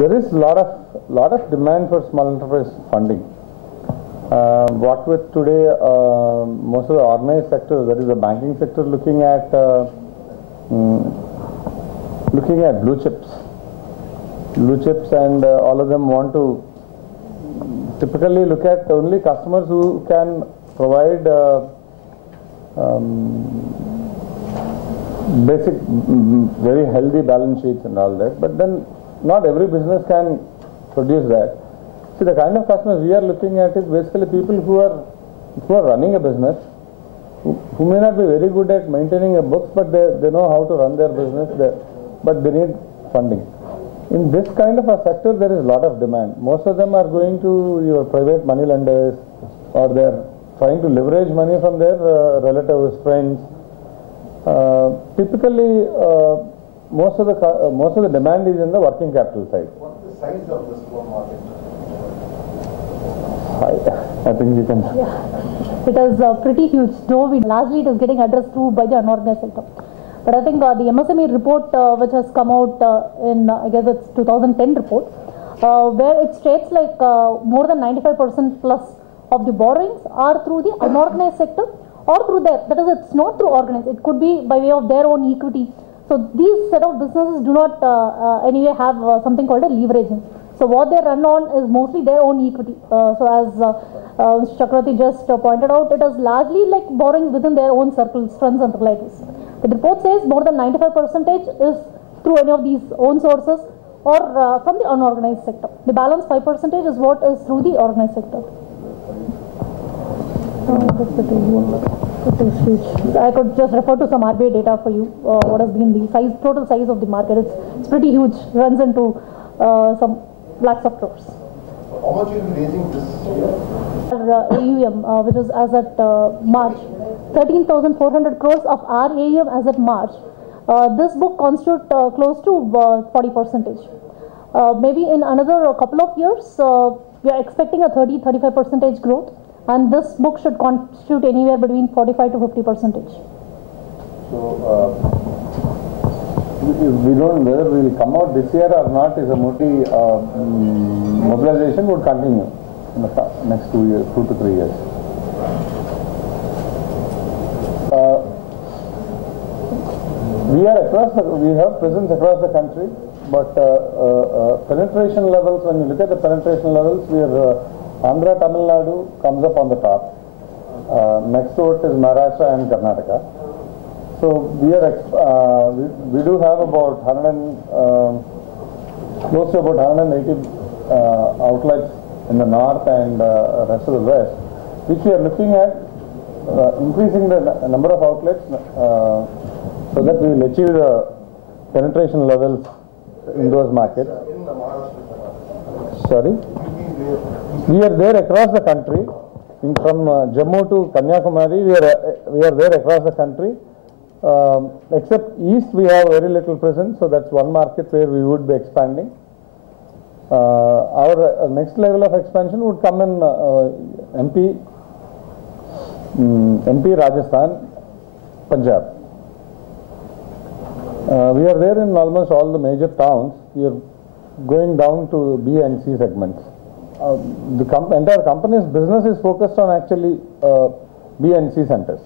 There is lot of demand for small enterprise funding. What with today, most of the organized sector, that is the banking sector, looking at blue chips, and all of them want to typically look at only customers who can provide basic, very healthy balance sheets and all that. But then not every business can produce that. See, the kind of customers we are looking at is basically people who are running a business, who may not be very good at maintaining a books, but they know how to run their business, but they need funding. In this kind of a sector, there is a lot of demand. Most of them are going to your private money lenders, or they are trying to leverage money from their relatives, friends. Typically, most of the demand is in the working capital side. What's the size of this loan market? I think you can. Yeah, it is pretty huge. Though largely it is getting addressed to by the unorganized sector. But I think the MSME report which has come out in, I guess it's 2010 report, where it states like more than 95% plus of the borrowings are through the unorganized sector or through their, that is, it's not through organized, it could be by way of their own equity. So these set of businesses do not anyway have something called a leveraging. So what they run on is mostly their own equity. So as Mr. Chakravarti just pointed out, it is largely like borrowing within their own circles, friends and relatives. The report says more than 95% is through any of these own sources or from the unorganized sector. The balance 5% is what is through the organized sector. It is huge. I could just refer to some RBI data for you. What has been the total size of the market? It's pretty huge. Runs into some lakhs of crores. How much will be raising this year? AUM, which is as at March, 13,400 crores of our AUM as at March. This book constitutes close to 40%. Maybe in another couple of years, we are expecting a 30-35% growth, and this book should constitute anywhere between 45 to 50%. So, we don't know whether we will come out this year or not. Is a mobilization would continue in the next 2 to 3 years. We have presence across the country, but penetration levels, when you look at the penetration levels, we are Andhra, Tamil Nadu comes up on the top. Next to it is Maharashtra and Karnataka. So we do have about close to about 180 outlets in the north and rest of the west, which we are looking at increasing the number of outlets so that we will achieve the penetration levels in those markets. In the Maharashtra. Sorry? We are there across the country. From Jammu to Kanyakumari, we are there across the country. Except east, we have very little presence, so that's one market where we would be expanding. Our next level of expansion would come in MP, Rajasthan, Punjab. We are there in almost all the major towns. We are going down to B and C segments. The entire company's business is focused on actually B and C centers.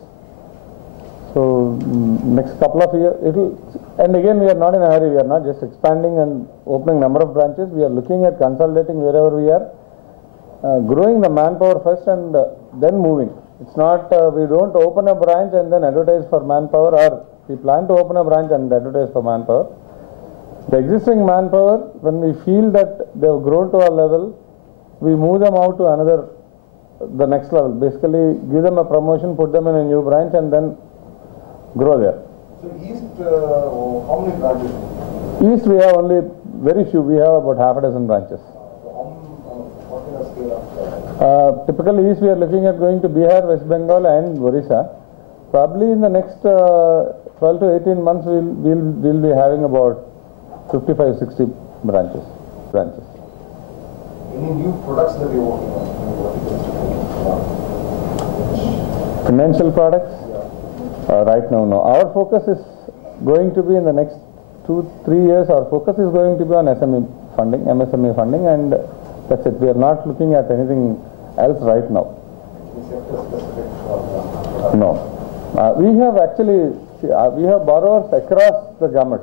So next couple of years, and again we are not in a hurry. We are not just expanding and opening number of branches. We are looking at consolidating wherever we are, growing the manpower first and then moving. It's not we don't open a branch and then advertise for manpower, or we plan to open a branch and advertise for manpower. The existing manpower, when we feel that they have grown to our level, we move them out to the next level. Basically, give them a promotion, put them in a new branch, and then grow there. So east, how many branches? East, we have only very few. We have about half a dozen branches. What is the scale of? Typically, east we are looking at going to Bihar, West Bengal, and Orissa. Probably in the next 12 to 18 months, we'll be having about 55-60 branches. Any new products that you're working on? Financial products? Right now, no. Our focus is going to be in the next 2-3 years. Our focus is going to be on SME funding, MSME funding, and that's it. We are not looking at anything else right now. No. We have actually, we have borrowers across the gamut,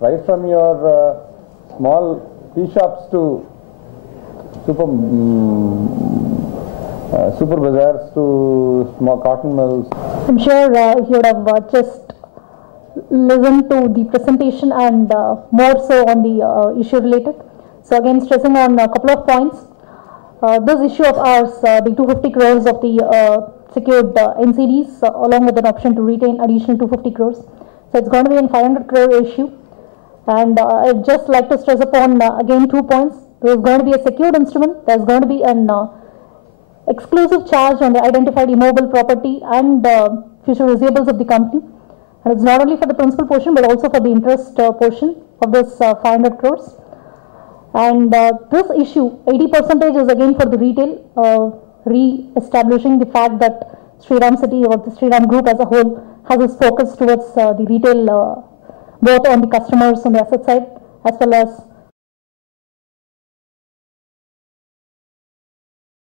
right from your small tea shops to super bazaars to small cotton mills. I'm sure you would have just listened to the presentation and more so on the issue related. So again, stressing on a couple of points. This issue of ours, the 250 crores of the secured NCDs, along with an option to retain additional 250 crores. So it's going to be a 500 crore issue. And I'd just like to stress upon again 2 points. There is going to be a secured instrument. There's going to be an exclusive charge on the identified immobile property and future receivables of the company. And it's not only for the principal portion but also for the interest portion of this 500 crores. And this issue, 80% is again for the retail, re-establishing the fact that Shriram City or the Shriram Group as a whole has its focus towards the retail, both on the customers on the asset side as well as